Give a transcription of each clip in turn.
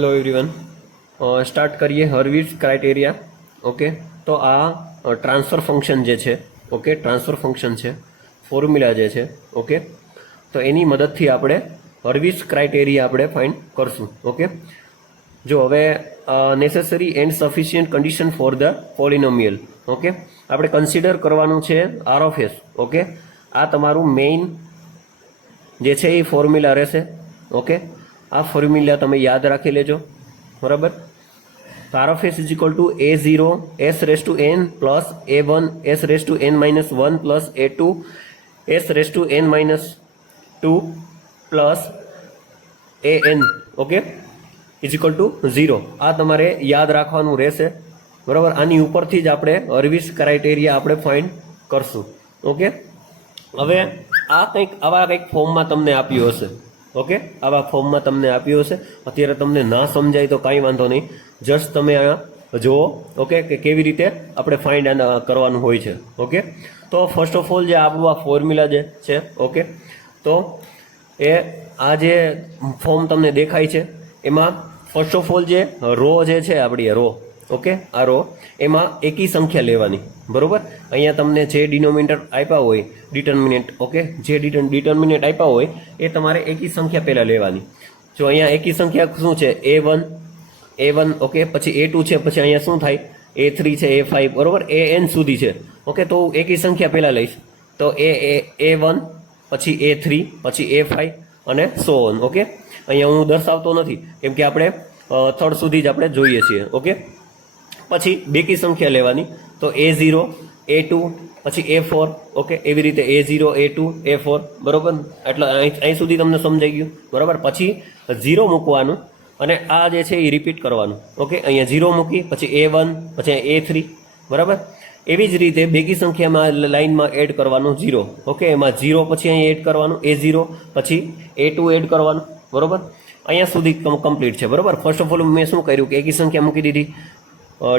Hello everyone, start કરીએ હર્વિટ્ઝ criteria. Okay, તો આ ટ્રાન્સફર ફંક્શન જે છે, ઓકે, ટ્રાન્સફર ફંક્શન છે, ફોર્મ્યુલા જે છે, ઓકે, તો એની મદદથી આપણે હર્વિટ્ઝ ક્રાઇટેરિયા આપણે ફાઇન્ડ કરશું. ઓકે, જો હવે necessary and sufficient condition for the પોલિનોમિયલ. Okay, આપણે કન્સિડર કરવાનું છે આર ઓફ એસ. ઓકે, આ તમારું મેઇન જે છે એ ફોર્મ્યુલા રહેશે. ઓકે, આ ફોર્મ્યુલા તમે યાદ રાખી લેજો, બરાબર. તો R of S is equal to A0 S raise to n plus A1 S raise to n minus 1 plus A2 S raise to n minus 2 plus AN. Okay, is equal to 0. આ તમારે યાદ રાખવાનું રહેશે, બરાબર. આની ઉપરથી જ આપણે હર્વિટ્ઝ ક્રાઇટેરિયા આપણે ફાઇન્ડ કરશું. ઓકે, હવે આ આવા કંઈક ફોર્મમાં તમને આપ્યું હશે. ઓકે, આવા ફોર્મમાં તમને આપ્યું હશે. અત્યારે તમને ના સમજાય તો કાંઈ વાંધો નહીં, જસ્ટ તમે આ જુઓ. ઓકે, કે કેવી રીતે આપણે ફાઇન્ડ કરવાનું હોય છે. ઓકે, તો ફર્સ્ટ ઓફ ઓલ જે આપણું આ ફોર્મ્યુલા જે છે, ઓકે, તો એ આ જે ફોર્મ તમને દેખાય છે એમાં ફર્સ્ટ ઓફ ઓલ જે રો જે છે આપણી રો, ઓકે, આ રો એમાં એકી સંખ્યા લેવાની, બરોબર. અહીંયા તમને જે ડિનોમિનેટર આપ્યા હોય ડિટર્મિનેન્ટ, ઓકે, જે ડિટર્મિનેન્ટ આપ્યા હોય એ તમારે એકી સંખ્યા પહેલાં લેવાની. જો અહીંયા એકી સંખ્યા શું છે? A1, ઓકે, પછી A2 છે, પછી અહીંયા શું થાય? A3 છે, A5, બરોબર, AN સુધી છે. ઓકે, તો એકી સંખ્યા પહેલાં લઈશ તો A1, પછી A3, પછી A5 અને સો ઓન. ઓકે, અહીંયા હું દર્શાવતો નથી કેમ કે આપણે થર્ડ સુધી જ આપણે જોઈએ છીએ. ઓકે, પછી બેકી સંખ્યા લેવાની તો A0, A2, પછી A4. ઓકે, એવી રીતે A0, A2, A4, બરોબર. એટલે અહીં સુધી તમને સમજાઈ ગયું, બરાબર. પછી 0 મૂકવાનું અને આ જે છે એ રિપીટ કરવાનું. ઓકે, અહીંયા 0 મૂકી પછી A1, પછી A3, બરાબર. એવી જ રીતે બેકી સંખ્યામાં લાઇનમાં એડ કરવાનું 0. ઓકે, એમાં 0 પછી અહીં એડ કરવાનું A0, પછી A2 એડ કરવાનું, બરોબર. અહીંયા સુધી કમ્પ્લીટ છે, બરોબર. ફર્સ્ટ ઓફ ઓલ મેં શું કર્યું કે એકી સંખ્યા મૂકી દીધી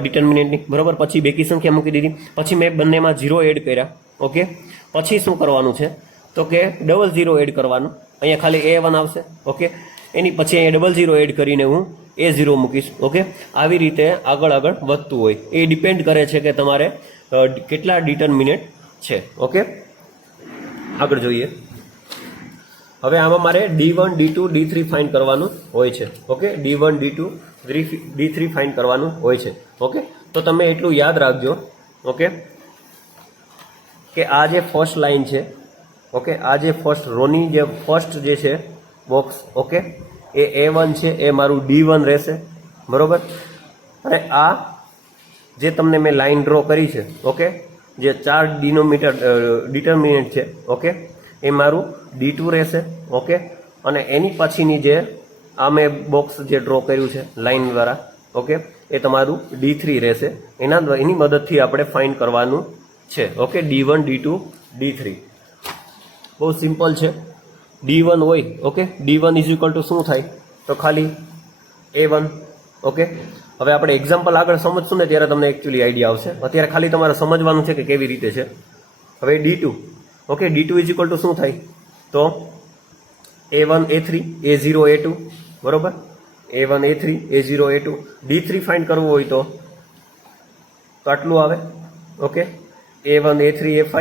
ડિટર્મિનેન્ટની, બરોબર. પછી બેકી સંખ્યા મૂકી દીધી, પછી મેં બંનેમાં 0 એડ કર્યા. ઓકે, પછી શું કરવાનું છે તો કે ડબલ 0 એડ કરવાનું. અહીંયા ખાલી A1 આવશે. ઓકે, એની પછી અહીંયા ડબલ 0 એડ કરીને હું A0 મૂકીશ. ઓકે, આવી રીતે આગળ વધતું હોય. એ ડિપેન્ડ કરે છે કે તમારે કેટલા ડિટર્મિનેન્ટ છે. ઓકે, આગળ જોઈએ. હવે આમાં મારે D1, D2, D3 ફાઇન્ડ કરવાનું હોય છે. Okay, D1, D2, D3 find કરવાનું હોય છે. ઓકે, તો તમે એટલું યાદ રાખજો, ઓકે, કે આ જે ફર્સ્ટ લાઇન છે, ઓકે, આ જે ફર્સ્ટ રોની જે ફર્સ્ટ જે છે બોક્સ, ઓકે, એ A1 છે, એ મારું D1 રહેશે, બરોબર. અને આ જે તમને મેં લાઇન ડ્રો કરી છે, ઓકે, જે 4 ડિટર્મિનેન્ટ છે, ઓકે, એ મારું D2 રહેશે. ઓકે, અને એની પછીની જે આ મેં બોક્સ જે ડ્રો કર્યું છે લાઇન દ્વારા, ઓકે, એ તમારું D3 રહેશે. એની મદદથી આપણે ફાઇન્ડ કરવાનું છે. ઓકે, D1, D2, D3 બહુ સિમ્પલ છે. D1 હોય, okay, D1 is equal two શું થાય તો ખાલી A1. ઓકે, હવે આપણે એક્ઝામ્પલ આગળ સમજશું ને ત્યારે તમને એકચ્યુઅલી આઈડિયા આવશે. અત્યારે ખાલી તમારે સમજવાનું છે કે કેવી રીતે છે. હવે D2, okay, D2 is equal two શું થાય તો A1, A3, A0, A2, બરોબર. A1, A3, A0, A2. D3 find કરવું હોય તો આટલું આવે. ઓકે, A1, A3, A5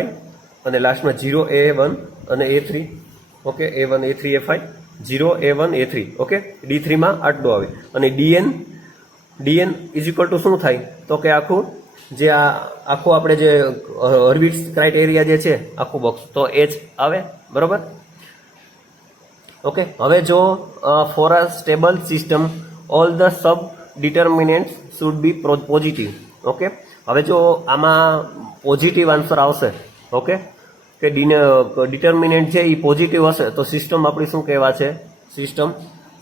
અને લાસ્ટમાં 0, A1 અને A3. Okay, A1, A3, A5, 0, A1, A3. Okay, D3 માં આટલું આવે. અને DN ઇઝ ઇક્વલ ટુ શું થાય તો કે આખું આપણે જે હર્વિટ્ઝ ક્રાઇટેરિયા જે છે આખું બોક્સ તો H આવે, બરોબર. ઓકે, હવે જો for a stable system all the sub determinants should be positive. Okay, હવે જો આમાં પોઝિટિવ આન્સર આવશે, ઓકે, કે ડિટર્મિનેન્ટ છે એ પોઝિટિવ હશે તો સિસ્ટમ આપણી શું કહેવાશે? સિસ્ટમ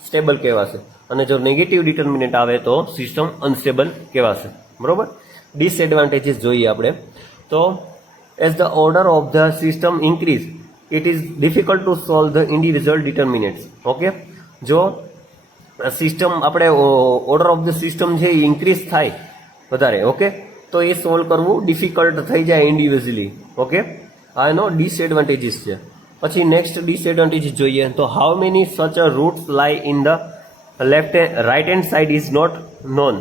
સ્ટેબલ કહેવાશે. અને જો નેગેટિવ ડિટર્મિનેન્ટ આવે તો સિસ્ટમ અનસ્ટેબલ કહેવાશે, બરોબર. ડિસએડવાન્ટેજીસ જોઈએ આપણે તો as the order of the system increase it is difficult to solve the individual determinants. Okay, જો સિસ્ટમ આપણે ઓર્ડર ઓફ ધ સિસ્ટમ છે એ ઇન્ક્રીઝ થાય વધારે, ઓકે, તો એ સોલ્વ કરવું ડિફિકલ્ટ થઈ જાય ઇન્ડિવિજ્યુઅલી. ઓકે, આ એનો ડિસએડવાન્ટેજીસ છે. પછી નેક્સ્ટ ડિસએડવાન્ટેજીસ જોઈએ તો how many such a roots lie in the right hand side is not known.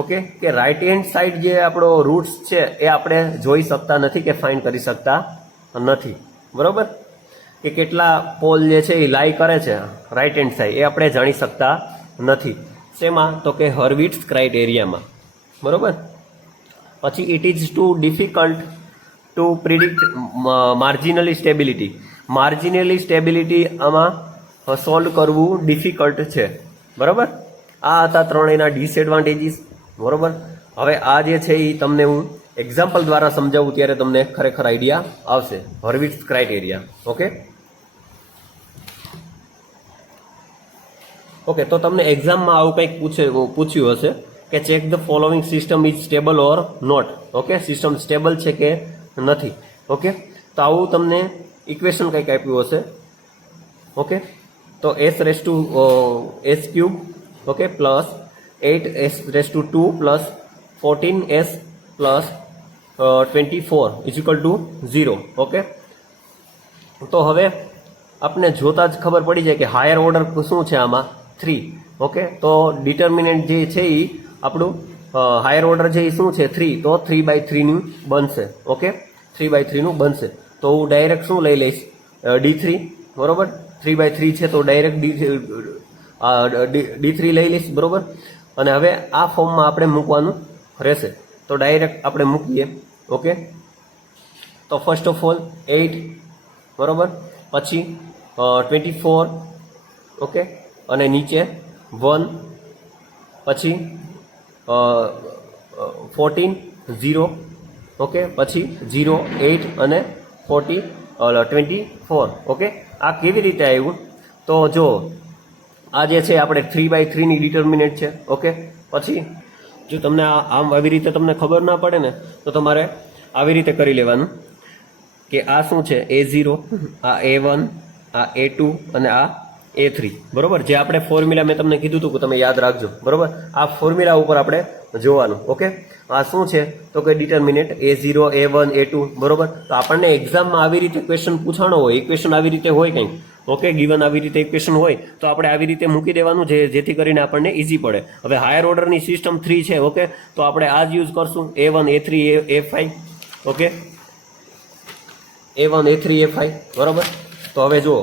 Okay, કે રાઇટ હેન્ડ સાઇડ જે આપણો રૂટ્સ છે એ આપણે જોઈ શકતા નથી કે ફાઇન્ડ કરી શકતા નથી. બરોબર, કે કેટલા પોલ જે છે એ લાઈ કરે છે રાઇટ હેન્ડ સાઇડ એ આપણે જાણી શકતા નથી. શેમાં? તો કે હર્વિટ્ઝ ક્રાઇટેરિયામાં. બરોબર. પછી it is too difficult to predict marginally stability. Marginally stability આમાં સોલ્વ કરવું ડિફિકલ્ટ છે. બરાબર, આ હતા ત્રણેયના ડિસએડવાન્ટેજીસ. બરોબર, હવે આ જે છે એ તમને હું એક્ઝામ્પલ દ્વારા સમજાવું ત્યારે તમને ખરેખર આઈડિયા આવશે. હર્વિટ્ઝ ક્રાઇટેરિયા. ઓકે, તો તમને એક્ઝામમાં આવું કંઈક પૂછ્યું હશે કે check the following system is stable or not. Okay, system stable છે કે નથી. ઓકે, તો આવું તમને ઇક્વેશન કંઈક આપ્યું હશે. ઓકે, તો s cube okay plus 8s2 plus 14s plus 24 is equal to 0. Okay, તો હવે આપણે જોતા જ ખબર પડી જાય કે હાયર ઓર્ડર શું છે આમાં 3. ઓકે, તો ડિટર્મિનન્ટ જે છે એ આપણું હાયર ઓર્ડર છે એ શું છે 3, તો 3/3 નું બનશે. ઓકે, 3/3 નું બનશે. તો હું ડાયરેક્ટ શું લઈ લઈશ D3. બરોબર, 3/3 છે તો ડાયરેક્ટ D3 લઈ લઈશ. બરોબર, અને હવે આ ફોર્મમાં આપણે મૂકવાનું રહેશે. તો ડાયરેક્ટ આપણે મૂકીએ. ઓકે, તો ફર્સ્ટ ઓફ ઓલ 8. બરોબર, પછી 24. ઓકે, અને નીચે 1, પછી 14 0. ઓકે, પછી 0 8 અને 24. ઓકે, આ કેવી રીતે આવ્યું? તો જો આ જે છે આપણે 3/3 ની ડિટર્મિનેન્ટ છે. ઓકે, પછી જો તમને આમ આવી રીતે તમને ખબર ના પડે ને તો તમારે આવી રીતે કરી લેવાનું કે આ શું છે A0, આ A1, આ A2 અને આ A3. બરોબર, જે આપણે ફોર્મ્યુલા મેં તમને કીધું હતું કે તમે યાદ રાખજો. બરોબર, આ ફોર્મ્યુલા ઉપર આપણે જોવાનું. ઓકે, આ શું છે તો કે ડિટર્મિનેન્ટ A0 A1 A2. બરોબર, તો આપણને એક્ઝામમાં આવી રીતે ક્વેશ્ચન પૂછાણો હોય, ઇક્વેશન આવી રીતે હોય કંઈક. ઓકે, ગિવન આવી રીતે ઇક્વેશન હોય તો આપણે આવી રીતે મૂકી દેવાનું જેથી કરીને આપણને ઇઝી પડે. હવે હાયર ઓર્ડરની સિસ્ટમ 3 છે. ઓકે, તો આપણે આ જ યુઝ કરશું A1 A3 A5. Okay, A1 A3 A5. બરોબર, તો હવે જુઓ,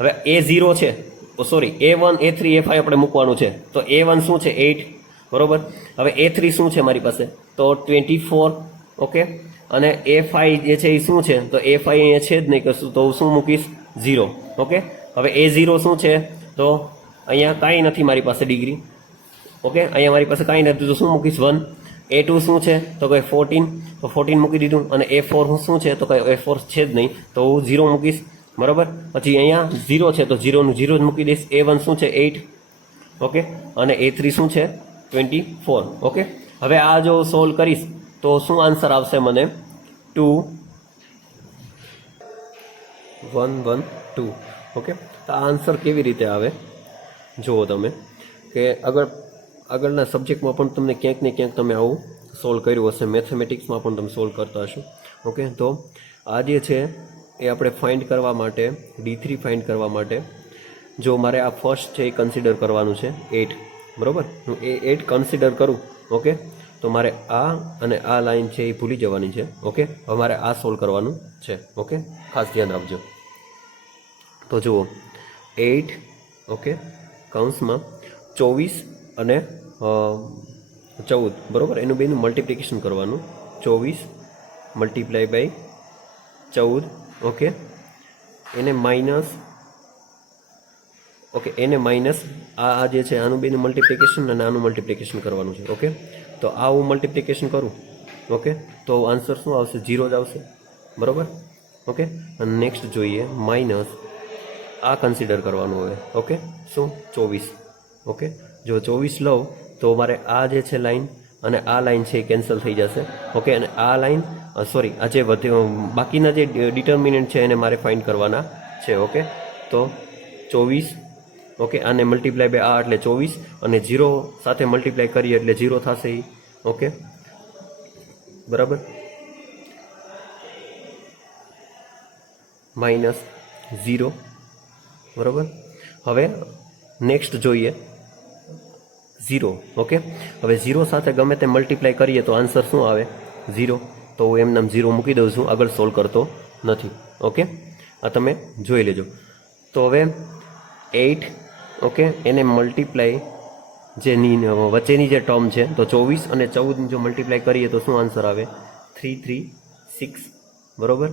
હવે A0 છે, સોરી A1 A3 A5 આપણે મૂકવાનું છે. તો A1 શું છે 8. બરોબર, હવે A3 શું છે મારી પાસે તો 24. ઓકે, અને A5 જે છે એ શું છે તો A5 અહીંયા છે જ નહીં કશું, તો હું શું મૂકીશ 0. ઓકે, હવે A0 શું છે તો અહીંયા કાંઈ નથી મારી પાસે ડિગ્રી. ઓકે, અહીંયા મારી પાસે કાંઈ નથી તો શું મૂકીશ 1. A2 શું છે તો કંઈ 14, તો 14 મૂકી દીધું. અને A4 શું છે તો કંઈ A4 છે જ નહીં તો હું 0 મૂકીશ. બરાબર, પછી અહીંયા 0 છે તો 0 નું 0 જ મૂકી દઈશ. A1 શું છે 8. ઓકે, અને A3 શું છે 24. ઓકે, હવે આ જો સોલ્વ કરીશ તો શું આન્સર આવશે મને 2 1 1 2. ઓકે, તો આ આન્સર કેવી રીતે આવે જુઓ તમે કે આગળના સબ્જેક્ટમાં પણ તમને ક્યાંક ને ક્યાંક તમે આવું સોલ્વ કર્યું હશે, મેથેમેટિક્સમાં પણ તમે સોલ્વ કરતા હશો. ઓકે, તો આ જે છે એ આપણે ફાઇન્ડ કરવા માટે D3 ફાઇન્ડ કરવા માટે જો મારે આ ફર્સ્ટ છે એ કન્સિડર કરવાનું છે 8. બરાબર, હું એ 8 કન્સિડર કરું. ઓકે, તો મારે આ અને આ લાઈન છે એ ભૂલી જવાની છે. ઓકે, હવે મારે આ સોલ્વ કરવાનું છે. ઓકે, ખાસ ધ્યાન રાખજો. તો જુઓ 8 ઓકે કૌંસમાં 24 અને 14. બરાબર, એનું બેનું મલ્ટિપ્લિકેશન કરવાનું. 24 મલ્ટીપ્લાય બાય 14. ઓકે, એને માઇનસ આ જે છે આનું બેનું મલ્ટિપ્લિકેશન અને આનું મલ્ટિપ્લિકેશન કરવાનું છે. ઓકે, તો આ હું મલ્ટિપ્લિકેશન કરું. ઓકે, તો આન્સર શું આવશે 0 જ આવશે. બરાબર, ઓકે, અને નેક્સ્ટ જોઈએ માઇનસ આ કન્સિડર કરવાનું હવે. ઓકે, શું 24. ઓકે, જો 24 લઉં તો મારે આ જે છે લાઈન અને આ લાઈન છે એ કેન્સલ થઈ જશે. ઓકે, અને આ લાઈન સોરી આ જે બાકીના જે ડિટર્મિનન્ટ છે એને મારે ફાઇન્ડ કરવાના છે. ઓકે, તો 24. ઓકે, આને મલ્ટીપ્લાય બાય આ એટલે 24 અને 0 સાથે મલ્ટીપ્લાય કરીએ એટલે 0 થશે એ. ઓકે, બરાબર, માઇનસ 0. બરાબર, હવે નેક્સ્ટ જોઈએ 0. ઓકે, હવે 0 સાથે ગમે તે મલ્ટીપ્લાય કરીએ તો આન્સર શું આવે? 0. તો હું એમને 0 મૂકી દઉં છું, આગળ સોલ્વ કરતો નથી. ઓકે, આ તમે જોઈ લેજો. તો હવે 8, ઓકે, એને મલ્ટીપ્લાય વચ્ચેની જે ટર્મ છે તો 24 અને 14 જો મલ્ટીપ્લાય કરીએ તો શું આન્સર આવે? 3, 3, 6, બરાબર.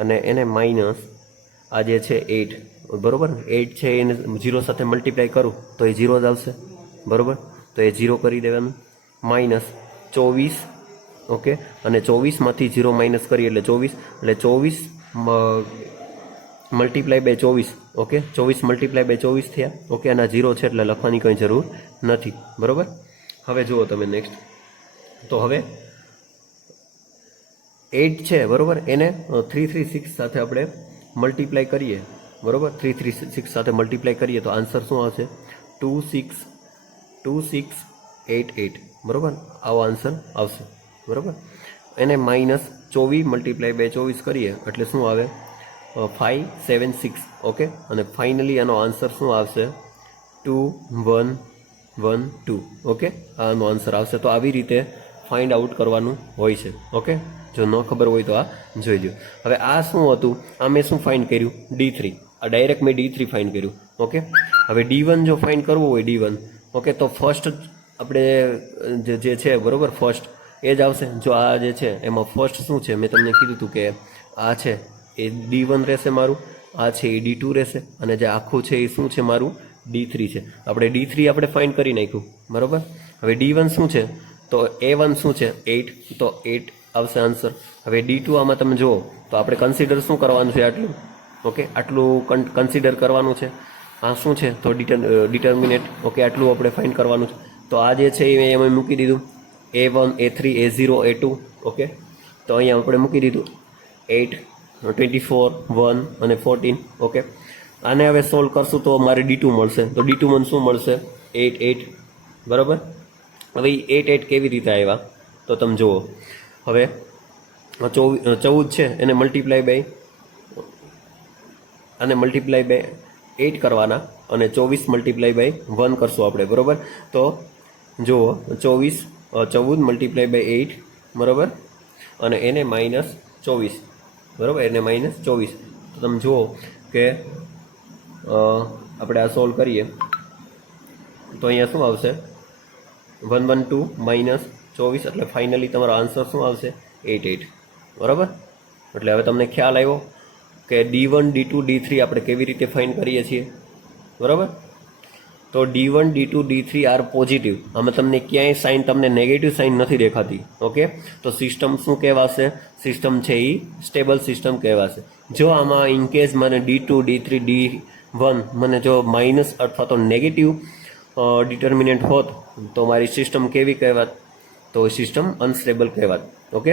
અને એને માઇનસ આ જે છે 8, બરાબર. 8 છે એને 0 સાથે મલ્ટીપ્લાય કરું તો એ 0 જ આવશે, બરાબર. તો એ 0 કરી દેવાનું. માઇનસ 24, ઓકે, અને 24માંથી 0 માઇનસ કરીએ એટલે 24, એટલે 24 multiply by 24, okay, 24 multiply by 24 થયા. ઓકે, અને 0 છે એટલે લખવાની કંઈ જરૂર નથી, બરાબર. હવે જુઓ તમે નેક્સ્ટ. તો હવે 8 છે, બરાબર, એને 336 સાથે આપણે મલ્ટીપ્લાય કરીએ, બરાબર. 336 સાથે મલ્ટીપ્લાય કરીએ તો આન્સર શું આવશે? 2688, બરાબર. આવો આન્સર આવશે, બરાબર. એને માઇનસ 24 મલ્ટીપ્લાય બાય 24 કરીએ એટલે શું આવે? 576, ઓકે. અને ફાઇનલી આનો આન્સર શું આવશે? 2112, ઓકે, આનો આન્સર આવશે. તો આવી રીતે ફાઇન્ડ આઉટ કરવાનું હોય છે, ઓકે. જો ન ખબર હોય તો આ જોઈ લો. હવે આ શું હતું? આ મેં શું ફાઇન્ડ કર્યું? D3. આ ડાયરેક્ટ મેં D3 ફાઇન્ડ કર્યું, ઓકે. હવે D1 જો ફાઇન્ડ કરવું હોય D1, ઓકે, તો ફર્સ્ટ આપણે જે છે, બરાબર, ફર્સ્ટ એ જ આવશે. જો આ જે છે એમાં ફર્સ્ટ શું છે મેં તમને કીધું હતું કે આ છે એ D1 રહેશે મારું, આ છે એ D2 રહેશે, અને જે આખું છે એ શું છે મારું? D3 છે. આપણે D3 આપણે ફાઇન્ડ કરી નાખ્યું, બરાબર. હવે D1 શું છે? તો A1 શું છે? 8, તો 8 આવશે આન્સર. હવે D2 આમાં તમે જુઓ તો આપણે કન્સિડર શું કરવાનું છે? આટલું, ઓકે, આટલું કન્સિડર કરવાનું છે. આ શું છે? તો ડિટર્મિનેટ, ઓકે, આટલું આપણે ફાઇન્ડ કરવાનું છે. તો આ જે છે એ એમાં મૂકી દીધું A1, A3, A0, A2, okay. તો અહીંયા આપણે મૂકી દીધું 8, 24, 1 અને 14, ઓકે. આને હવે સોલ્વ કરશું તો મારે D2 મળશે. તો D2 મને શું મળશે? 8, 8, બરાબર. હવે 8, 8 કેવી રીતે આવ્યા? તો તમે જુઓ. હવે 14 છે એને મલ્ટીપ્લાય બાય 8 કરવાના, અને 24 મલ્ટીપ્લાય બાય 1 કરશું આપણે, બરાબર. તો જુઓ 14 મલ્ટીપ્લાય બાય 8, બરાબર, અને એને માઇનસ 24, બરાબર, એને માઇનસ 24. તો તમે જુઓ કે આપણે આ સોલ્વ કરીએ તો અહીંયા શું આવશે? 112 માઇનસ 24, એટલે ફાઇનલી તમારો આન્સર શું આવશે? 88, બરાબર. એટલે હવે તમને ખ્યાલ આવ્યો કે D1, D2, D3 આપણે કેવી રીતે ફાઇન્ડ કરીએ છીએ, બરાબર. તો D1, D2, D3 R positive. આમાં તમને ક્યાંય સાઇન, તમને નેગેટિવ સાઇન નથી દેખાતી, ઓકે. તો સિસ્ટમ શું કહેવાશે? સિસ્ટમ છે એ સ્ટેબલ સિસ્ટમ કહેવાશે. જો આમાં ઇનકેસ મને D2, D3, D1 મને જો માઇનસ અથવા તો નેગેટિવ ડિટર્મિનન્ટ હોત તો મારી સિસ્ટમ કેવી કહેવાત? તો સિસ્ટમ અનસ્ટેબલ કહેવાત, ઓકે.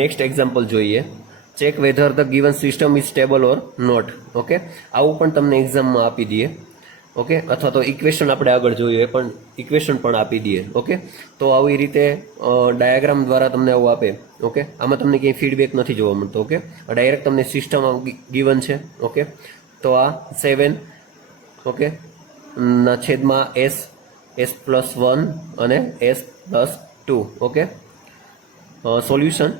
નેક્સ્ટ એક્ઝામ્પલ જોઈએ. Check whether the given system is stable or not, okay. આવું પણ તમને એક્ઝામમાં આપી દઈએ, ઓકે. અથવા તો ઇક્વેશન આપણે આગળ જોઈએ એ પણ ઇક્વેશન પણ આપી દઈએ, ઓકે. તો આવી રીતે ડાયાગ્રામ દ્વારા તમને આવું આપે, ઓકે. આમાં તમને ક્યાંય ફીડબેક નથી જોવા મળતો, ઓકે. ડાયરેક્ટ તમને સિસ્ટમ ગિવન છે, ઓકે. તો આ 7, ઓકે, ના છેદમાં S+1 અને S+2, ઓકે. સોલ્યુશન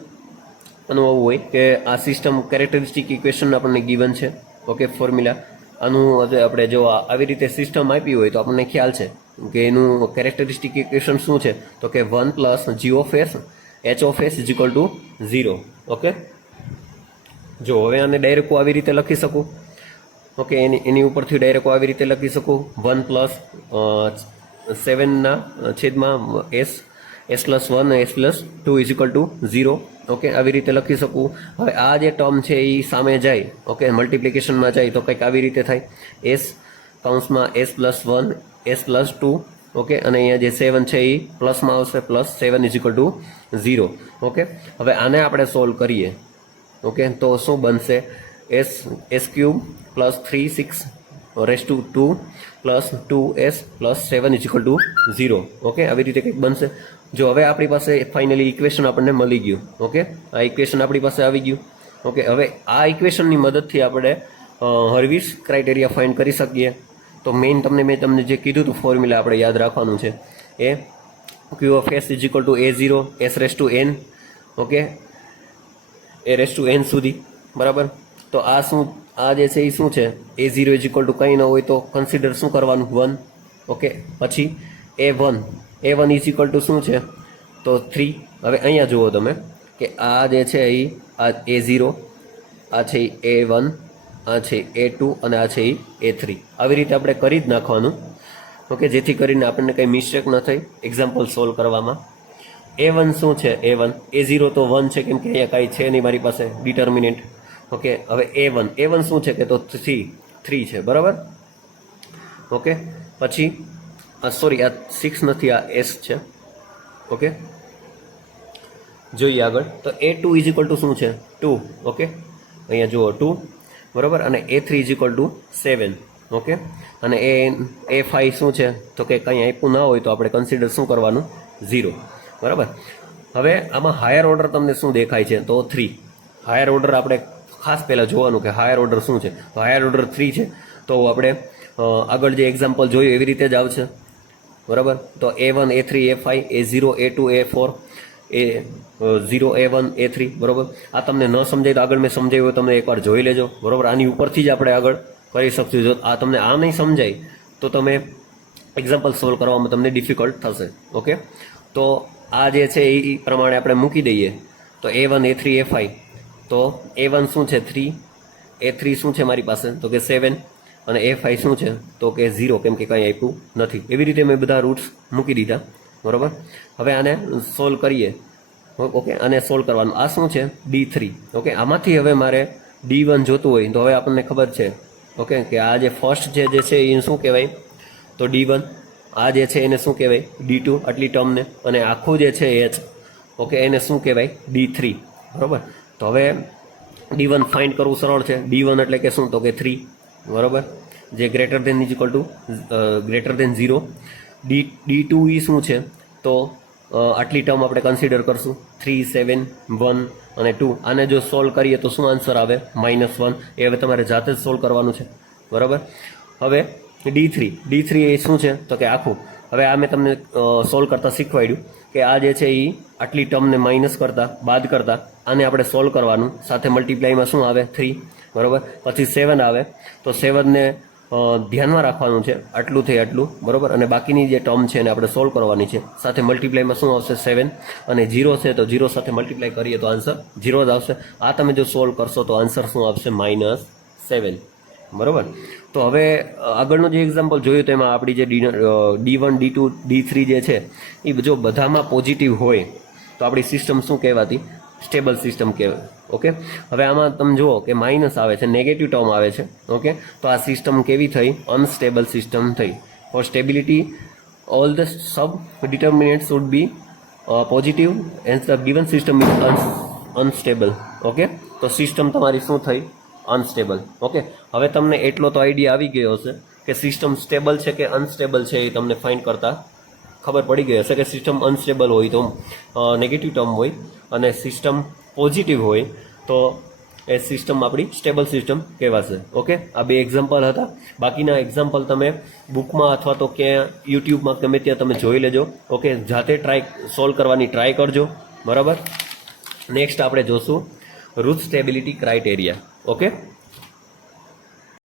આનું આવું હોય કે આ સિસ્ટમ કેરેક્ટરિસ્ટિક ઇક્વેશન આપણને ગિવન છે, ઓકે, ફોર્મ્યુલા. આનું આપણે જો આવી રીતે સિસ્ટમ આપી હોય તો આપણને ખ્યાલ છે કે એનું કેરેક્ટરિસ્ટિક ઇક્વેશન શું છે? તો કે 1 + G of S H of S = 0, okay. જો હવે આને ડાયરેક્ટ હું આવી રીતે લખી શકું, ઓકે. એની ઉપરથી ડાયરેક્ટ આવી રીતે લખી શકું 1 + 7 છેદમાં S+1 S+2 = 0, ઓકે. આવી રીતે લખી શકું. હવે આ જે ટર્મ છે એ સામે જાય, ઓકે, મલ્ટિપ્લિકેશનમાં જાય તો કંઈક આવી રીતે થાય S+1 S+2, ઓકે. અને અહીંયા જે 7 છે એ પ્લસમાં આવશે, +7 = 0, ઓકે. હવે આને આપણે સોલ્વ કરીએ, ઓકે. તો શું બનશે? S³ + 3/6 + 2S + 7 = 0, okay. આવી રીતે કંઈક બનશે. જો હવે આપણી પાસે ફાઇનલી ઇક્વેશન આપણને મળી ગયું, ઓકે. આ ઇક્વેશન આપણી પાસે આવી ગયું, ઓકે. હવે આ ઇક્વેશનની મદદથી આપણે હર્વિટ્ઝ ક્રાઇટેરિયા ફાઇન્ડ કરી શકીએ. તો મેઇન મેં તમને જે કીધું હતું ફોર્મ્યુલા આપણે યાદ રાખવાનું છે એ Q of S is equal to A0 S raise to n, okay, A raise to n સુધી, બરાબર. તો આ જે છે એ શું છે, A0 ઇઝ ઇક્વલ ટુ કંઈ ન હોય તો કન્સિડર શું કરવાનું 1, ઓકે. પછી A1 ઇઝ ઇક્વલ ટુ શું છે તો 3. હવે અહીંયા જુઓ તમે કે આ જે છે એ આ A0, આ છે A1, આ છે A2 અને આ છે A3. આવી રીતે આપણે કરી જ નાખવાનું, ઓકે, જેથી કરીને આપણને કંઈ મિસ્ટેક ન થાય એક્ઝામ્પલ સોલ્વ કરવામાં. A1 શું છે, A0 તો 1 છે કેમ કે અહીંયા કાંઈ છે નહીં મારી પાસે ડિટર્મિનેન્ટ, ઓકે. હવે A1 શું છે કે તો 3 છે, બરાબર, ઓકે. પછી સોરી, આ 6 નથી, આ S છે, ઓકે. જોઈએ આગળ. તો A2 ઇઝ ઇક્વલ ટુ શું છે 2, ઓકે, અહીંયા જુઓ 2, બરાબર. અને A3 is equal two 7, okay. અને A5 શું છે તો કે કંઈ આપ્યું ના હોય તો આપણે કન્સિડર શું કરવાનું 0, બરાબર. હવે આમાં હાયર ઓર્ડર તમને શું દેખાય છે તો 3. હાયર ઓર્ડર આપણે ખાસ પહેલાં જોવાનું કે હાયર ઓર્ડર શું છે. તો હાયર ઓર્ડર 3 છે તો આપણે આગળ જે એક્ઝામ્પલ જોયું એવી રીતે જ આવશે, બરાબર. તો A1 A3 A5 A0 A2 A4 A0 A1 A3, બરાબર. આ તમને ન સમજાય તો આગળ મેં સમજાવ્યું હોય તમને એકવાર જોઈ લેજો, બરાબર. આની ઉપરથી જ આપણે આગળ કરી શકશું. જો આ તમને આ નહીં સમજાય તો તમે એક્ઝામ્પલ સોલ્વ કરવામાં તમને ડિફિકલ્ટ થશે, ઓકે. તો આ જે છે એ પ્રમાણે આપણે મૂકી દઈએ. તો A1 A3 A5, તો A1 શું છે 3, A3 શું છે મારી પાસે તો કે 7, અને A5 શું છે તો કે 0 કેમ કે કંઈ આપ્યું નથી. એવી રીતે મેં બધા રૂટ્સ મૂકી દીધા, બરાબર. હવે આને સોલ્વ કરીએ, ઓકે. આને સોલ્વ કરવાનું. આ શું છે D3, ઓકે. આમાંથી હવે મારે D1 જોતું હોય તો હવે આપણને ખબર છે, ઓકે, કે આ જે ફર્સ્ટ જે છે એ શું કહેવાય તો D1, આ જે છે એને શું કહેવાય D2 આટલી ટર્મને, અને આખું જે છે H, ઓકે, એને શું કહેવાય D3, બરાબર. તો હવે D1 ફાઇન્ડ કરવું સરળ છે. D1 એટલે કે શું તો કે 3, બરાબર, જે greater than is equal two greater than 0. D2 એ શું છે તો આટલી ટર્મ આપણે કન્સિડર કરશું 3 7 1 અને 2. આને જો સોલ્વ કરીએ તો શું આન્સર આવે -1. એ હવે તમારે જાતે જ સોલ્વ કરવાનું છે, બરાબર. હવે D3 એ શું છે તો કે આખું. હવે આ મેં તમને સોલ્વ કરતાં શીખવાડ્યું કે આ જે છે એ આટલી ટર્મને માઇનસ કરતા બાદ કરતા આને આપણે સોલ્વ કરવાનું. સાથે મલ્ટીપ્લાયમાં શું આવે 3, બરાબર. પછી 7 આવે તો 7ને ધ્યાનમાં રાખવાનું છે, આટલું થઈ આટલું, બરાબર. અને બાકીની જે ટર્મ છે એને આપણે સોલ્વ કરવાની છે. સાથે મલ્ટીપ્લાયમાં શું આવશે 7, અને 0 છે તો 0 સાથે મલ્ટીપ્લાય કરીએ તો આન્સર 0 જ આવશે. આ તમે જો સોલ્વ કરશો તો આન્સર શું આવશે -7, બરાબર. તો હવે આગળનું જે એક્ઝામ્પલ જોયું તો એમાં આપણી જે D1 D2 D3 જે છે એ જો બધામાં પોઝિટિવ હોય તો આપણી સિસ્ટમ શું કહેવાતી સ્ટેબલ સિસ્ટમ કહેવાય, ઓકે. હવે આમાં તમે જુઓ કે માઇનસ આવે છે, નેગેટિવ ટર્મ આવે છે, ઓકે. તો આ સિસ્ટમ કેવી થઈ અનસ્ટેબલ સિસ્ટમ થઈ. For stability all the sub determinant should be positive and the given system is unstable, okay. તો સિસ્ટમ તમારી શું થઈ અનસ્ટેબલ, ઓકે. હવે તમને એટલો તો આઈડિયા આવી ગયો હશે કે સિસ્ટમ સ્ટેબલ છે કે અનસ્ટેબલ છે એ તમને ફાઇન્ડ કરતા ખબર પડી ગઈ હશે કે સિસ્ટમ અનસ્ટેબલ હોય તો નેગેટિવ ટર્મ હોય, અને સિસ્ટમ પોઝિટિવ હોય તો એ સિસ્ટમ આપણી સ્ટેબલ સિસ્ટમ કહેવાશે, ઓકે. આ 2 એક્ઝામ્પલ હતા. બાકીના એક્ઝામ્પલ તમે બુકમાં અથવા તો ક્યાં યુટ્યુબમાં ગમે ત્યાં તમે જોઈ લેજો, ઓકે. જાતે સોલ્વ કરવાની ટ્રાય કરજો, બરાબર. નેક્સ્ટ આપણે જોશું રૂટ સ્ટેબિલિટી ક્રાઇટેરિયા, ઓકે.